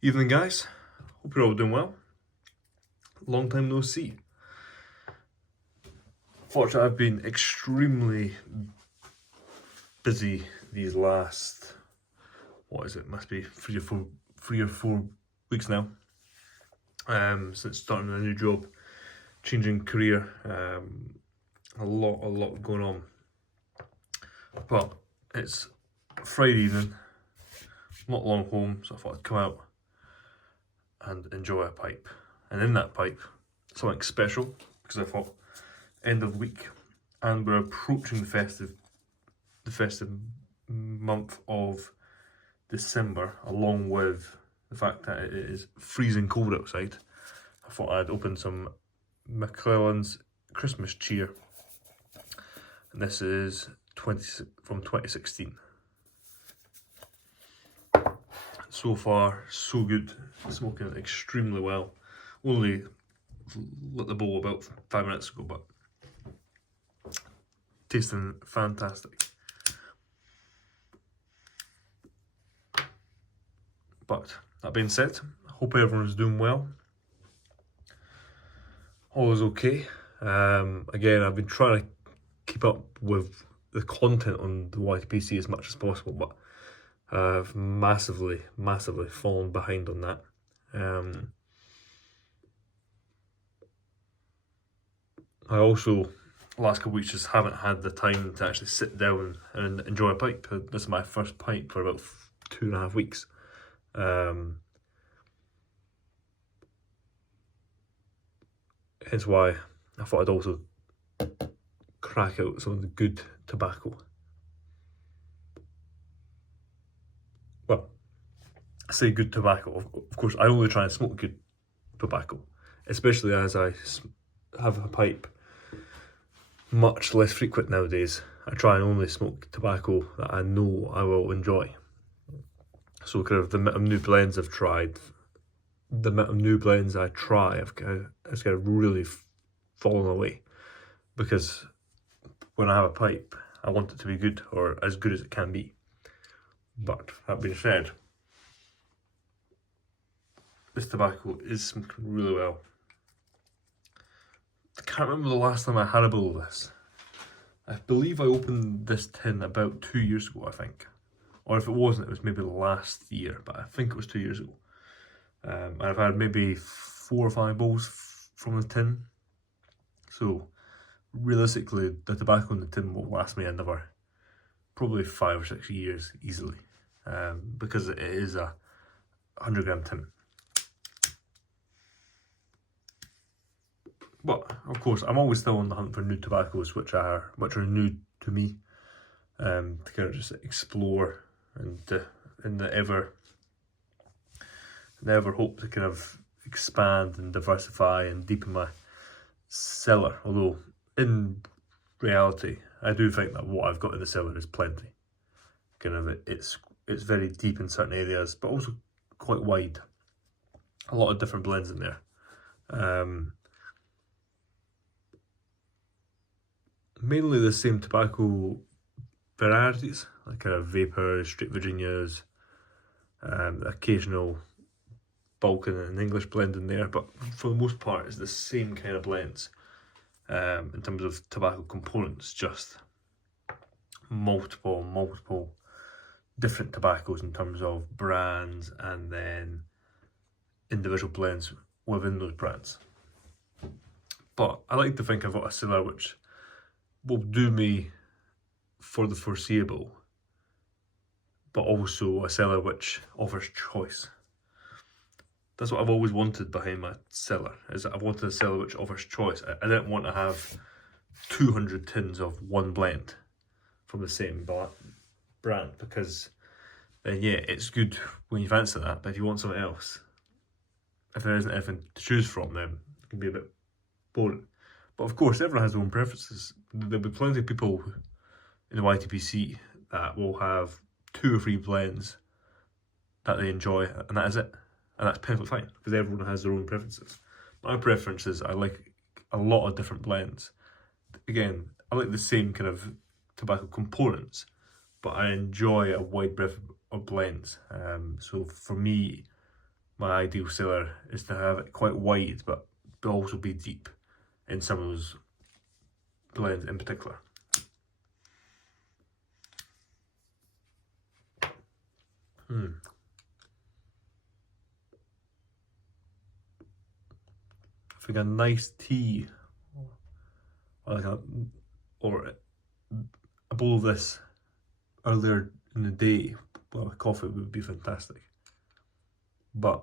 Evening, guys. Hope you're all doing well. Long time no see. Fortunately, I've been extremely busy these last, must be 3 or 4 weeks now. Since starting a new job, changing career, a lot going on. But it's Friday evening, not long home, so I thought I'd come out and enjoy a pipe. And in that pipe, something special, because I thought end of week, and we're approaching the festive month of December, along with the fact that it is freezing cold outside. I thought I'd open some McClellands Christmas cheer, and this is from 2016. So far, so good. Smoking extremely well. Only lit the bowl about 5 minutes ago, but tasting fantastic. But that being said, I hope everyone's doing well. All is okay. Again, I've been trying to keep up with the content on the YTPC as much as possible, but I've massively fallen behind on that. I also, last couple of weeks, just haven't had the time to actually sit down and enjoy a pipe. This is my first pipe for about 2.5 weeks. Hence why I thought I'd also crack out some of the good tobacco. Well, I say good tobacco. Of course, I only try and smoke good tobacco, especially as I have a pipe much less frequent nowadays. I try and only smoke tobacco that I know I will enjoy. So kind of the amount of new blends I've tried, the amount of new blends I try, it's kind of really fallen away, because when I have a pipe, I want it to be good, or as good as it can be. But that being said, this tobacco is smoking really well. I can't remember the last time I had a bowl of this. I believe I opened this tin about 2 years ago, I think. Or if it wasn't, it was maybe last year, but I think it was 2 years ago. And I've had maybe 4 or 5 bowls from the tin. So realistically, the tobacco in the tin will last me another probably 5 or 6 years easily, because it is a 100-gram tin. But of course, I'm always still on the hunt for new tobaccos which are new to me, to kind of just explore and in the ever hope to kind of expand and diversify and deepen my cellar. Although in reality, I do think that what I've got in the cellar is plenty. Kind of it's very deep in certain areas, but also quite wide. A lot of different blends in there. Mainly the same tobacco varieties, like kind of Vapors, Straight Virginias, occasional Balkan and English blend in there, but for the most part it's the same kind of blends, in terms of tobacco components, just multiple different tobaccos in terms of brands, and then individual blends within those brands. But I like to think I've got a cellar which will do me for the foreseeable, but also a cellar which offers choice. That's what I've always wanted behind my cellar, is that I wanted a cellar which offers choice. I didn't want to have 200 tins of one blend from the same brand, because then yeah, it's good when you fancy that, but if you want something else, if there isn't anything to choose from, then it can be a bit boring. But of course, everyone has their own preferences. There'll be plenty of people in the YTPC that will have 2 or 3 blends that they enjoy, and that is it. And that's perfectly fine, because everyone has their own preferences. My preference is I like a lot of different blends. Again, I like the same kind of tobacco components, but I enjoy a wide breadth of blends. So for me, my ideal cellar is to have it quite wide, but also be deep in some of those blends in particular. I think a nice tea, or a bowl of this earlier in the day, well, coffee would be fantastic. But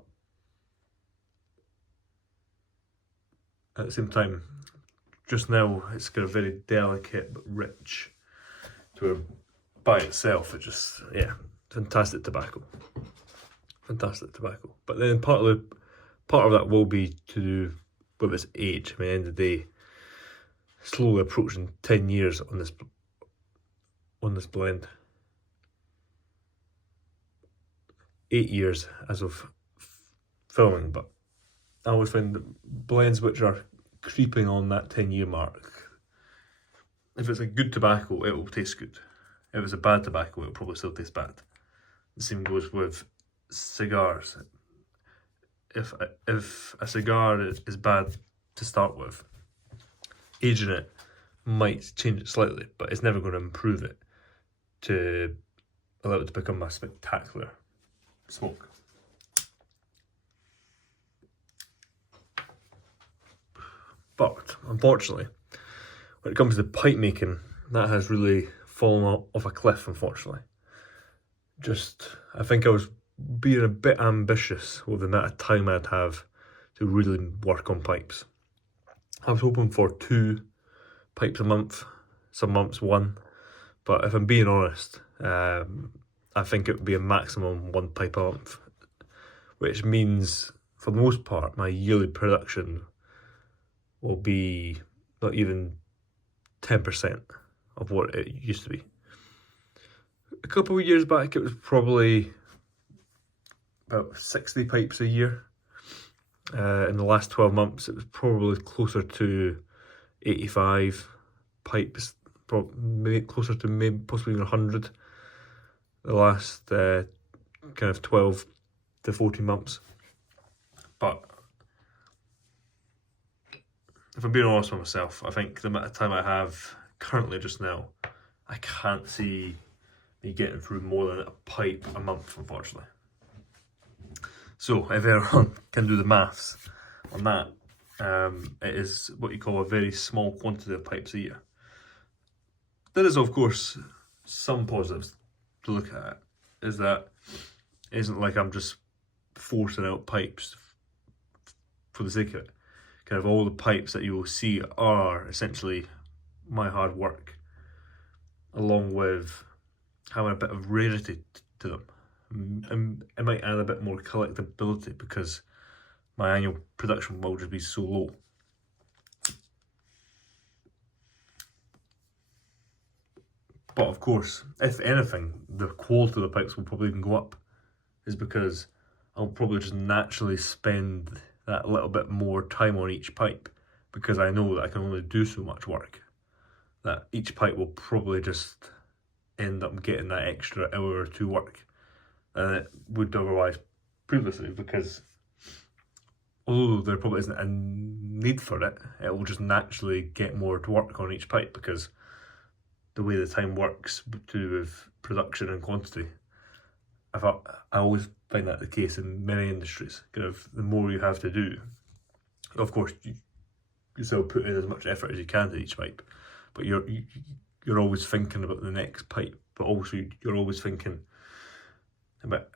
at the same time, just now it's got a very delicate but rich to it by itself. It just, yeah, fantastic tobacco. Fantastic tobacco. But then part of that will be to do with its age. I mean, at the end of the day, slowly approaching 10 years on this blend. 8 years as of filming, but I always find that blends which are creeping on that 10-year mark, if it's a good tobacco, it will taste good. If it's a bad tobacco, it will probably still taste bad. The same goes with cigars. If a cigar is bad to start with, aging it might change it slightly, but it's never going to improve it to allow it to become a spectacular smoke. But unfortunately, when it comes to pipe making, that has really fallen off a cliff, unfortunately. I think I was being a bit ambitious with the amount of time I'd have to really work on pipes. I was hoping for 2 pipes a month, some months 1, but if I'm being honest, I think it would be a maximum 1 pipe a month, which means for the most part my yearly production will be not even 10% of what it used to be. A couple of years back it was probably about 60 pipes a year. In the last 12 months it was probably closer to 85 pipes, maybe closer to possibly even 100 the last kind of 12 to 14 months. But if I'm being honest with myself, I think the amount of time I have currently just now, I can't see me getting through more than a pipe a month, unfortunately. So if everyone can do the maths on that, it is what you call a very small quantity of pipes a year. There is, of course, some positives to look at. Is that it isn't like I'm just forcing out pipes for the sake of it. Kind of all the pipes that you will see are essentially my hard work, along with having a bit of rarity to them. And it might add a bit more collectability because my annual production will just be so low. But of course, if anything, the quality of the pipes will probably even go up, is because I'll probably just naturally spend that little bit more time on each pipe, because I know that I can only do so much work, that each pipe will probably just end up getting that extra hour or 2 work than it would otherwise previously, because although there probably isn't a need for it, it will just naturally get more to work on each pipe, because the way the time works to do with production and quantity, I always find that the case in many industries. Kind of the more you have to do, of course you still put in as much effort as you can to each pipe, but you're always thinking about the next pipe, but also you're always thinking about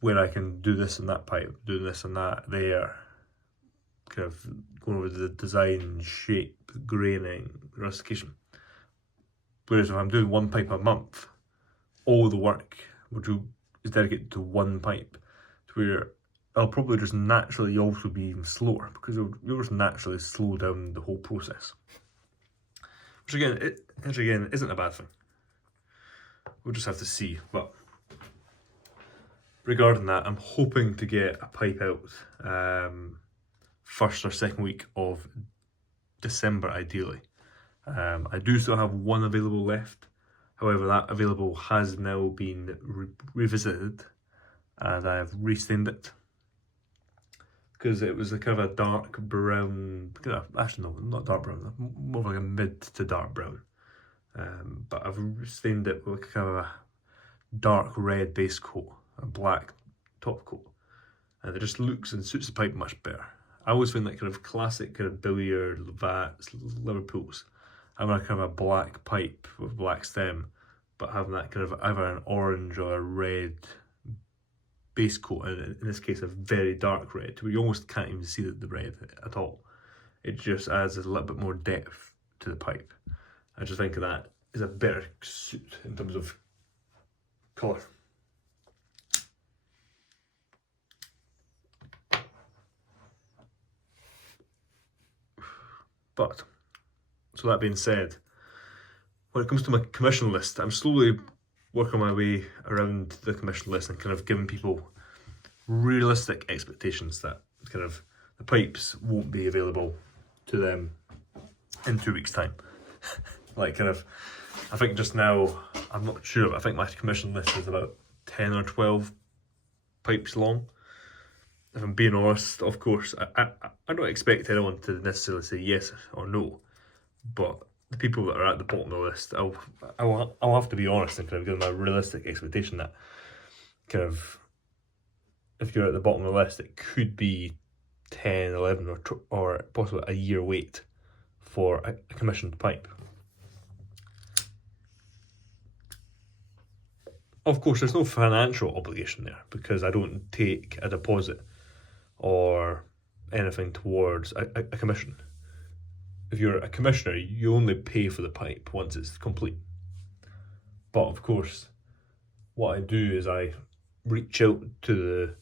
where I can do this and that pipe, do this and that there, kind of going over the design, shape, graining, rustication. Whereas if I'm doing 1 pipe a month, all the work is dedicated to 1 pipe, to where I'll probably just naturally also be even slower, because you'll just naturally slow down the whole process. Which again isn't a bad thing. We'll just have to see. But regarding that, I'm hoping to get a pipe out first or second week of December, ideally. I do still have 1 available left. However, that available has now been revisited, and I have restained it. because it was a kind of a dark brown, actually no, not dark brown, more of like a mid to dark brown. But I've stained it with kind of a dark red base coat, a black top coat, and it just looks and suits the pipe much better. I always find that kind of classic kind of billiard, vats, Liverpools, having a kind of a black pipe with black stem, but having that kind of either an orange or a red base coat, and in this case a very dark red, where you almost can't even see the red at all. It just adds a little bit more depth to the pipe. I just think that is a better suit in terms of colour. But, so that being said, when it comes to my commission list, I'm slowly working my way around the commission list and kind of giving people realistic expectations that kind of the pipes won't be available to them in 2 weeks' time. Like kind of, I think just now, I'm not sure, but I think my commission list is about 10 or 12 pipes long. If I'm being honest, of course, I don't expect anyone to necessarily say yes or no, but the people that are at the bottom of the list, I'll have to be honest and kind of give them a realistic expectation that kind of, if you're at the bottom of the list, it could be 10, 11 or possibly a year wait for a commissioned pipe. Of course, there's no financial obligation there because I don't take a deposit or anything towards a commission. If you're a commissioner, you only pay for the pipe once it's complete. But of course, what I do is I reach out to the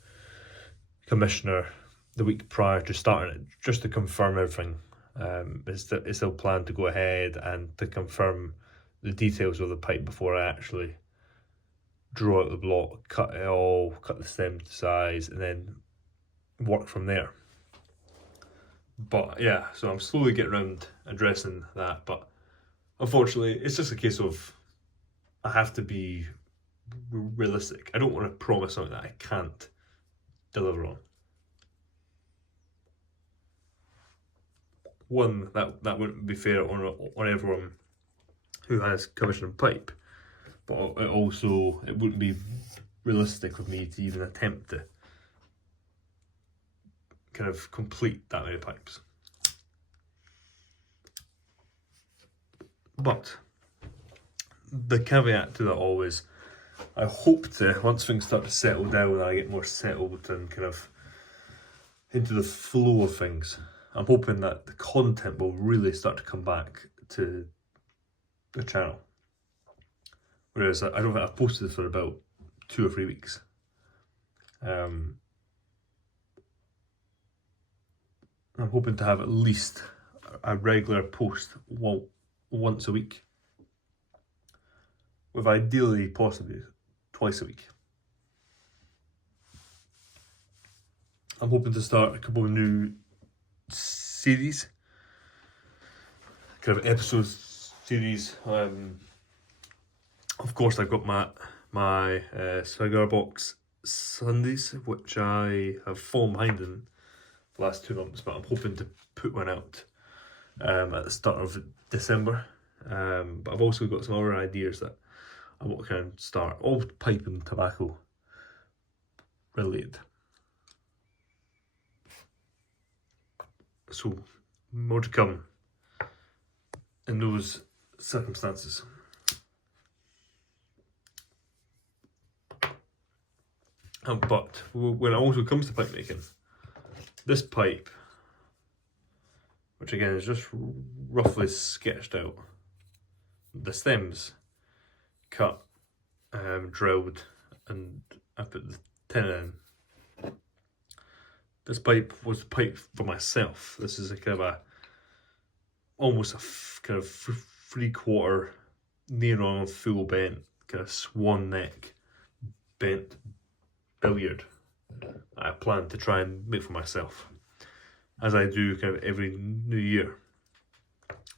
commissioner the week prior to starting it, just to confirm everything. It's still planned to go ahead and to confirm the details of the pipe before I actually draw out the block, cut it all, cut the stem to size, and then work from there. But yeah, so I'm slowly getting around addressing that, but unfortunately it's just a case of I have to be realistic. I don't want to promise something that I can't deliver on. One, that wouldn't be fair on everyone who has commissioned pipe, but it wouldn't be realistic of me to even attempt to kind of complete that many pipes. But the caveat to that all is, I hope to, once things start to settle down and I get more settled and kind of into the flow of things, I'm hoping that the content will really start to come back to the channel. Whereas I don't think I've posted this for about 2 or 3 weeks. I'm hoping to have at least a regular post once a week, with ideally possibly twice a week. I'm hoping to start a couple of new series, kind of episode series. Of course, I've got my cigar box Sundays, which I have fallen behind in the last 2 months, but I'm hoping to put one out at the start of December. But I've also got some other ideas that I want to kind of start, all pipe and tobacco related. So more to come in those circumstances. But when it also comes to pipe making, this pipe, which again is just roughly sketched out, the stems cut, drilled, and I put the tin in. This pipe was the pipe for myself. This is a kind of almost a kind of 3/4 near on full bent, kind of swan neck bent billiard I plan to try and make for myself, as I do kind of every new year.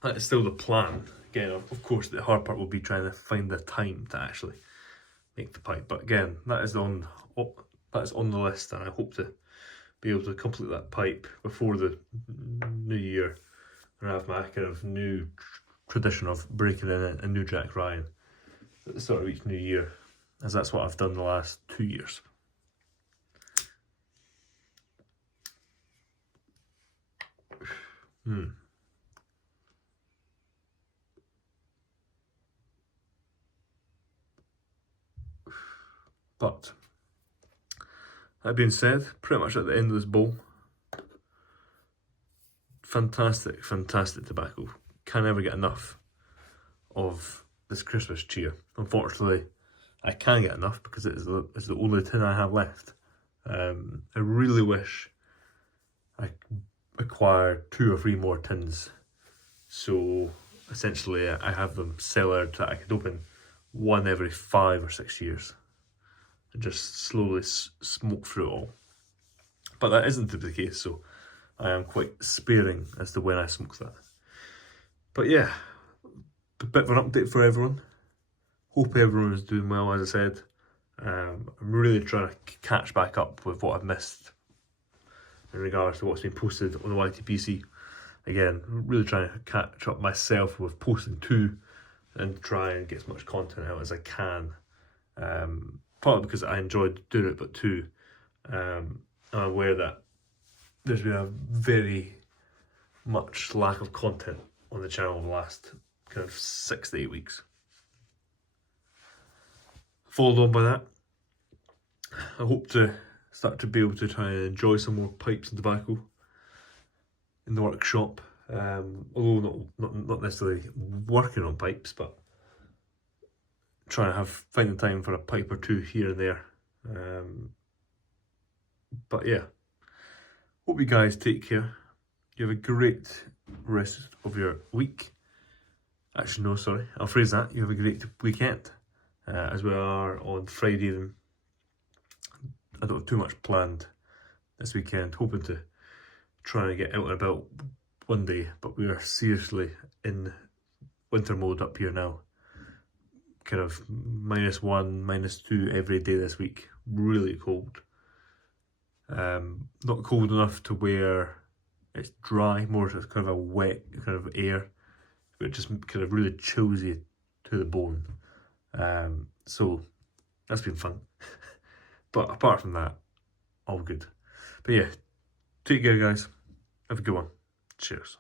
That is still the plan. Again, of course, the hard part will be trying to find the time to actually make the pipe. But again, that is on the list, and I hope to be able to complete that pipe before the new year and have my kind of new tradition of breaking in a new Jack Ryan at the start of each new year, as that's what I've done the last 2 years. But that being said, pretty much at the end of this bowl, fantastic tobacco. Can never get enough of this Christmas cheer. Unfortunately, I can't get enough because it's the only tin I have left. I really wish I acquired 2 or 3 more tins, so essentially I have them cellared that I could open one every 5 or 6 years and just slowly smoke through it all. But that isn't the case, so I am quite sparing as to when I smoke that. But yeah, a bit of an update for everyone. Hope everyone is doing well, as I said. I'm really trying to catch back up with what I've missed in regards to what's been posted on the YTPC. Again, really trying to catch up myself with posting too and try and get as much content out as I can. Partly because I enjoyed doing it, but too, I'm aware that there's been a very much lack of content on the channel in the last kind of 6 to 8 weeks. Followed on by that, I hope to start to be able to try and enjoy some more pipes and tobacco in the workshop, although not necessarily working on pipes, but trying to find the time for a pipe or 2 here and there. But yeah, hope you guys take care. You have a great rest of your week. Actually, no, sorry, I'll phrase that. You have a great weekend, as we are on Friday. Then I don't have too much planned this weekend. Hoping to try and get out and about one day, but we are seriously in winter mode up here now. Kind of -1, -2 every day this week. Really cold. Not cold enough to where it's dry, more just kind of a wet kind of air, but just kind of really chills you to the bone. So that's been fun. But apart from that, all good. But yeah, take care guys. Have a good one. Cheers.